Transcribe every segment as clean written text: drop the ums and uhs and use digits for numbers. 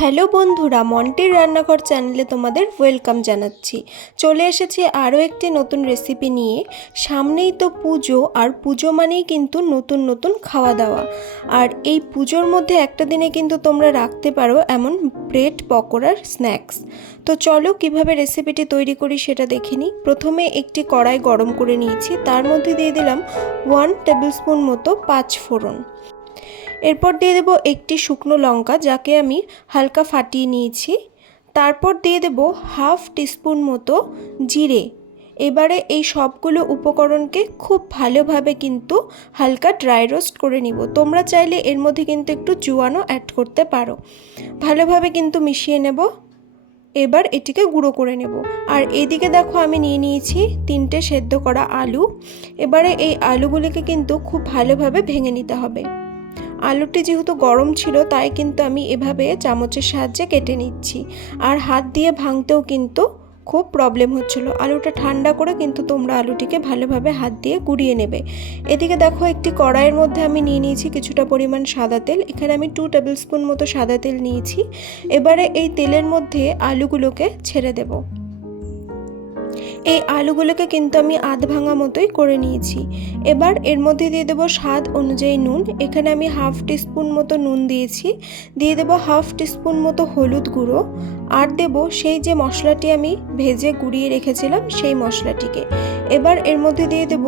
Hello বন্ধুরা, মন্টির রান্নাঘর চ্যানেলে তোমাদের ওয়েলকাম জানাচ্ছি। চলে এসেছি আরও একটি নতুন রেসিপি নিয়ে। সামনেই তো পুজো, আর পুজো মানেই কিন্তু নতুন নতুন খাওয়া দাওয়া। আর এই পুজোর মধ্যে একটা দিনে কিন্তু তোমরা রাখতে পারো এমন ব্রেড পকোড়ার স্ন্যাক্স। তো চলো কিভাবে রেসিপিটি তৈরি করি সেটা দেখে নিই। প্রথমে একটি কড়াই গরম করে নিয়েছি, তার মধ্যে দিয়ে দিলাম 1 টেবিল স্পুন মতো পাঁচফোড়ন। এরপর দিয়ে দেব একটি শুকনো লঙ্কা, যাকে আমি হালকা ফাটিয়ে নিয়েছি। তারপর দিয়ে দেব হাফ টিস্পুন মতো জিরে। এবারে এই সবগুলো উপকরণকে খুব ভালোভাবে কিন্তু হালকা ড্রাই রোস্ট করে নিব। তোমরা চাইলে এর মধ্যে কিন্তু একটু জোয়ানও অ্যাড করতে পারো। ভালোভাবে কিন্তু মিশিয়ে নেব। এবার এটিকে গুঁড়ো করে নেব। আর এদিকে দেখো আমি নিয়ে নিয়েছি 3টে সেদ্ধ করা আলু। এবারে এই আলুগুলিকে কিন্তু খুব ভালোভাবে ভেঙে নিতে হবে। আলুটি যেহেতু গরম ছিল, তাই কিন্তু আমি এভাবে চামচের সাহায্যে কেটে নিচ্ছি। আর হাত দিয়ে ভাঙতেও কিন্তু খুব প্রবলেম হচ্ছিল। আলুটা ঠান্ডা করে কিন্তু তোমরা আলুটিকে ভালোভাবে হাত দিয়ে গুঁড়িয়ে নেবে। এদিকে দেখো একটি কড়াইয়ের মধ্যে আমি নিয়ে নিয়েছি কিছুটা পরিমাণ সাদা তেল। এখানে আমি 2 টেবিল স্পুন মতো সাদা তেল নিয়েছি। এবারে এই তেলের মধ্যে আলুগুলোকে ছেড়ে দেব। এই আলুগুলোকে কিন্তু আমি আধ ভাঙা মতোই করে নিয়েছি। এবার এর মধ্যে দিয়ে দেবো স্বাদ অনুযায়ী নুন। এখানে আমি হাফ টিস্পুন মতো নুন দিয়েছি। দিয়ে দেবো হাফ টিস্পুন মতো হলুদ গুঁড়ো। আর দেব সেই যে মশলাটি আমি ভেজে গুঁড়িয়ে রেখেছিলাম সেই মশলাটিকে। এবার এর মধ্যে দিয়ে দেব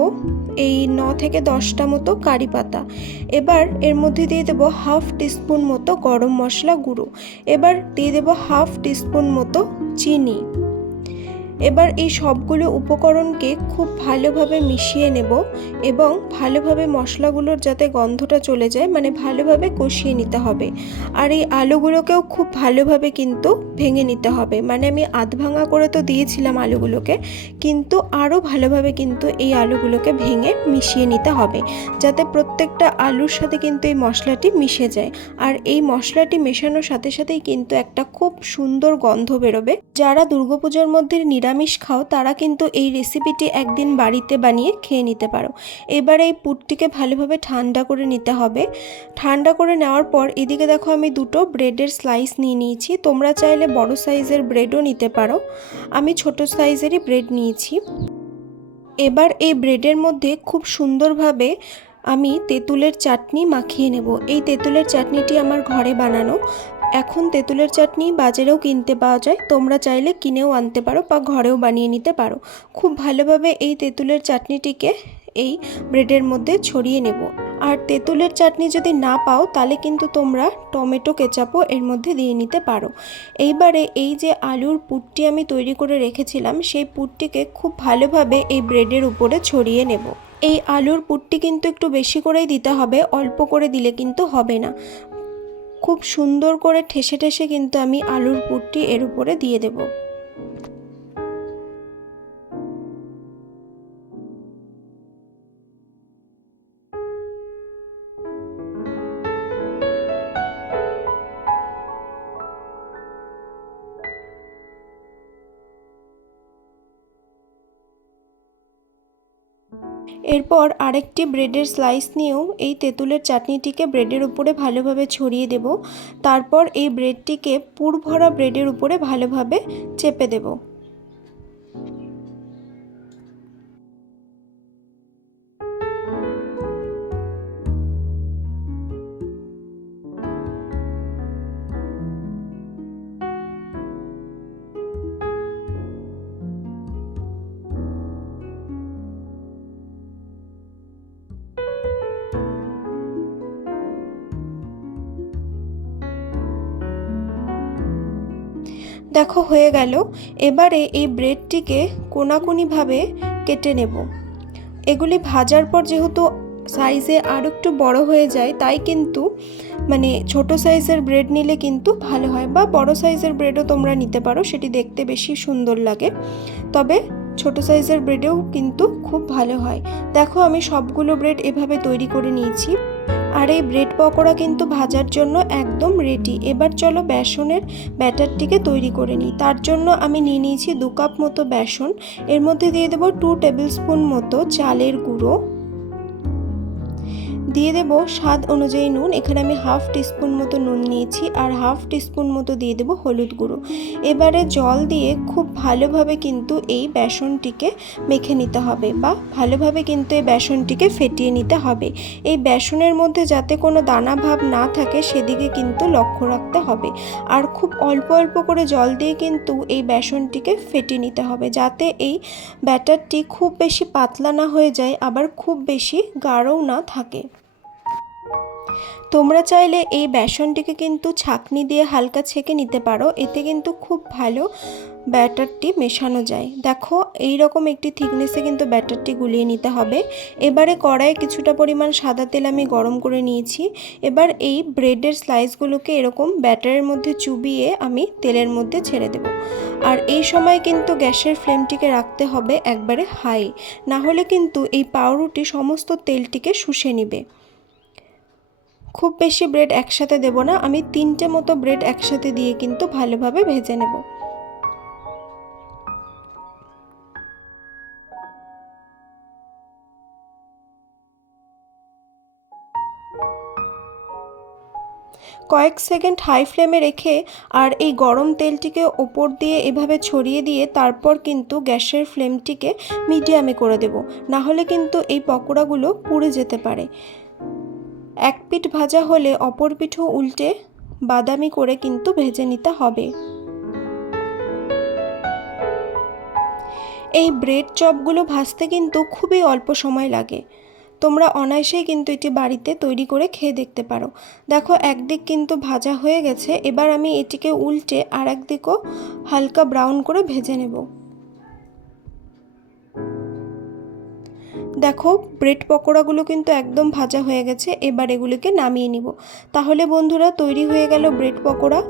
এই 9 থেকে 10টা মতো কারি পাতা। এবার এর মধ্যে দিয়ে দেবো হাফ টিস্পুন মতো গরম মশলা গুঁড়ো। এবার দিয়ে দেবো হাফ টিস্পুন মতো চিনি। এবার এই সবগুলো উপকরণকে খুব ভালোভাবে মিশিয়ে নেব এবং ভালোভাবে মশলাগুলোর যাতে গন্ধটা চলে যায়, মানে ভালোভাবে কষিয়ে নিতে হবে। আর এই আলুগুলোকেও খুব ভালোভাবে কিন্তু ভেঙে নিতে হবে। মানে আমি আধ ভাঙা করে তো দিয়েছিলাম আলুগুলোকে, কিন্তু আরও ভালোভাবে কিন্তু এই আলুগুলোকে ভেঙে মিশিয়ে নিতে হবে, যাতে প্রত্যেকটা আলুর সাথে কিন্তু এই মশলাটি মিশে যায়। আর এই মশলাটি মেশানোর সাথে সাথেই কিন্তু একটা খুব সুন্দর গন্ধ বেরোবে। যারা দুর্গাপূজার মধ্যে নিরামিষ খাও, তারা কিন্তু এই রেসিপিটি একদিন বাড়িতে বানিয়ে খেয়ে নিতে পারো। এবার এই পুরটিকে ভালোভাবে ঠান্ডা করে নিতে হবে। ঠান্ডা করে নেওয়ার পর এদিকে দেখো আমি 2টো ব্রেডের স্লাইস নিয়ে নিয়েছি। তোমরা চাইলে বড় সাইজের ব্রেডও নিতে পারো। আমি ছোট সাইজেরই ব্রেড নিয়েছি। এবার এই ব্রেডের মধ্যে খুব সুন্দরভাবে আমি তেঁতুলের চাটনি মাখিয়ে নেব। এই তেঁতুলের চাটনিটি আমার ঘরে বানানো। এখন তেঁতুলের চাটনি বাজারেও কিনতে পাওয়া যায়, তোমরা চাইলে কিনেও আনতে পারো বা ঘরেও বানিয়ে নিতে পারো। খুব ভালোভাবে এই তেঁতুলের চাটনিটিকে এই ব্রেডের মধ্যে ছড়িয়ে নেব। আর তেঁতুলের চাটনি যদি না পাও, তাহলে কিন্তু তোমরা টমেটো কেচাপও এর মধ্যে দিয়ে নিতে পারো। এইবারে এই যে আলুর পুরটি আমি তৈরি করে রেখেছিলাম, সেই পুরটিকে খুব ভালোভাবে এই ব্রেডের উপরে ছড়িয়ে নেব। এই আলুর পুরটি কিন্তু একটু বেশি করেই দিতে হবে, অল্প করে দিলে কিন্তু হবে না। খুব সুন্দর করে ঠেসে ঠেসে কিন্তু আমি আলুর পুরটি এর উপরে দিয়ে দেব। এরপর আরেকটি ব্রেডের স্লাইস নিয়েও এই তেঁতুলের চাটনিটিকে ব্রেডের উপরে ভালোভাবে ছড়িয়ে দেব। তারপর এই ব্রেডটিকে পুর ভরা ব্রেডের উপরে ভালোভাবে চেপে দেব। দেখো হয়ে গেল। এবারে এই ব্রেডটিকে কোনাকুনিভাবে কেটে নেব। এগুলি ভাজার পর যেহেতু সাইজে আর একটু বড় হয়ে যায়, তাই কিন্তু মানে ছোট সাইজের ব্রেড নিলে কিন্তু ভালো হয়, বা বড় সাইজের ব্রেডও তোমরা নিতে পারো, সেটি দেখতে বেশি সুন্দর লাগে। তবে ছোট সাইজের ব্রেডেও কিন্তু খুব ভালো হয়। দেখো আমি সবগুলো ব্রেড এভাবে তৈরি করে নিয়েছি। আর এই ব্রেড পকোড়া কিন্তু ভাজার জন্য একদম রেডি। এবার চলো বেসনের ব্যাটারটিকে তৈরি করে নিই। তার জন্য আমি নিয়ে নিয়েছি 2 কাপ মতো বেসন। এর মধ্যে দিয়ে দেবো 2 টেবিল স্পুন মতো চালের গুঁড়ো। দিয়ে দেব স্বাদ অনুযায়ী নুন। এখানে আমি হাফ টিস্পুন মতো নুন নিয়েছি আর হাফ টিস্পুন মতো দিয়ে দেব হলুদ গুঁড়ো। এবারে জল দিয়ে খুব ভালোভাবে কিন্তু এই বেসনটিকে মেখে নিতে হবে বা ভালোভাবে কিন্তু এই বেসনটিকে ফেটিয়ে নিতে হবে। এই বেসনের মধ্যে যাতে কোনো দানা ভাব না থাকে সেদিকে কিন্তু লক্ষ্য রাখতে হবে। আর খুব অল্প অল্প করে জল দিয়ে কিন্তু এই বেসনটিকে ফেটিয়ে নিতে হবে, যাতে এই ব্যাটারটি খুব বেশি পাতলা না হয়ে যায়, আবার খুব বেশি গাঢ়ও না থাকে। তোমরা চাইলে এই বেসনটিকে কিন্তু ছাঁকনি দিয়ে হালকা ছেঁকে নিতে পারো, এতে কিন্তু খুব ভালো ব্যাটারটি মেশানো যায়। দেখো এই রকম একটি থিকনেসে কিন্তু ব্যাটারটি গুলিয়ে নিতে হবে। এবারে কড়াইয়ে কিছুটা পরিমাণ সাদা তেল আমি গরম করে নিয়েছি। এবার এই ব্রেডের স্লাইসগুলোকে এরকম ব্যাটারের মধ্যে চুবিয়ে আমি তেলের মধ্যে ছেড়ে দেব। আর এই সময় কিন্তু গ্যাসের ফ্লেমটিকে রাখতে হবে একবারে হাই, না হলে কিন্তু এই পাউরুটি সমস্ত তেলটিকে শুষে নেবে। খুব বেশি ব্রেড একসাথে দেব না, আমি 3টে মতো ব্রেড একসাথে দিয়ে কিন্তু ভালোভাবে ভেজে নেব। কয়েক সেকেন্ড হাই ফ্লেমে রেখে আর এই গরম তেলটিকে ওপর দিয়ে এভাবে ছড়িয়ে দিয়ে তারপর কিন্তু গ্যাসের ফ্লেমটিকে মিডিয়ামে করে দেব, না হলে কিন্তু এই পকোড়াগুলো পুড়ে যেতে পারে। এক পিঠ ভাজা হলে অপর পিঠও উল্টে বাদামি করে কিন্তু ভেজে নিতে হবে। এই ব্রেড চপগুলো ভাজতে কিন্তু খুবই অল্প সময় লাগে। তোমরা অনায়াসেই কিন্তু এটি বাড়িতে তৈরি করে খেয়ে দেখতে পারো। দেখো একদিক কিন্তু ভাজা হয়ে গেছে, এবার আমি এটিকে উল্টে আর একদিকও হালকা ব্রাউন করে ভেজে নেব। দেখো ব্রেড পকোড়াগুলো কিন্তু একদম ভাজা হয়ে গেছে, এবার এগুলিকে নামিয়ে নিব। তাহলে বন্ধুরা তৈরি হয়ে গেল ব্রেড পকোড়া।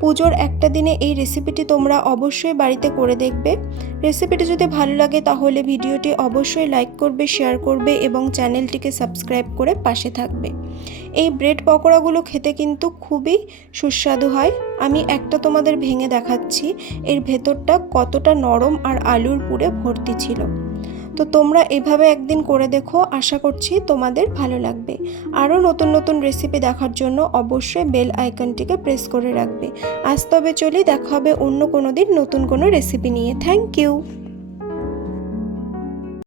পুজোর একটা দিনে এই রেসিপিটি তোমরা অবশ্যই বাড়িতে করে দেখবে। রেসিপিটি যদি ভালো লাগে তাহলে ভিডিওটি অবশ্যই লাইক করবে, শেয়ার করবে এবং চ্যানেলটিকে সাবস্ক্রাইব করে পাশে থাকবে। এই ব্রেড পকোড়াগুলো খেতে কিন্তু খুবই সুস্বাদু হয়। আমি একটা তোমাদের ভেঙে দেখাচ্ছি এর ভেতরটা কতটা নরম আর আলুর পুরে ভর্তি ছিল। তো তোমরা এভাবে একদিন করে দেখো, আশা করছি তোমাদের ভালো লাগবে। আরও নতুন নতুন রেসিপি দেখার জন্য অবশ্যই বেল আইকনটিকে প্রেস করে রাখবে। আজ তবে চলি, দেখা হবে অন্য কোনো দিন নতুন কোনো রেসিপি নিয়ে। Thank you.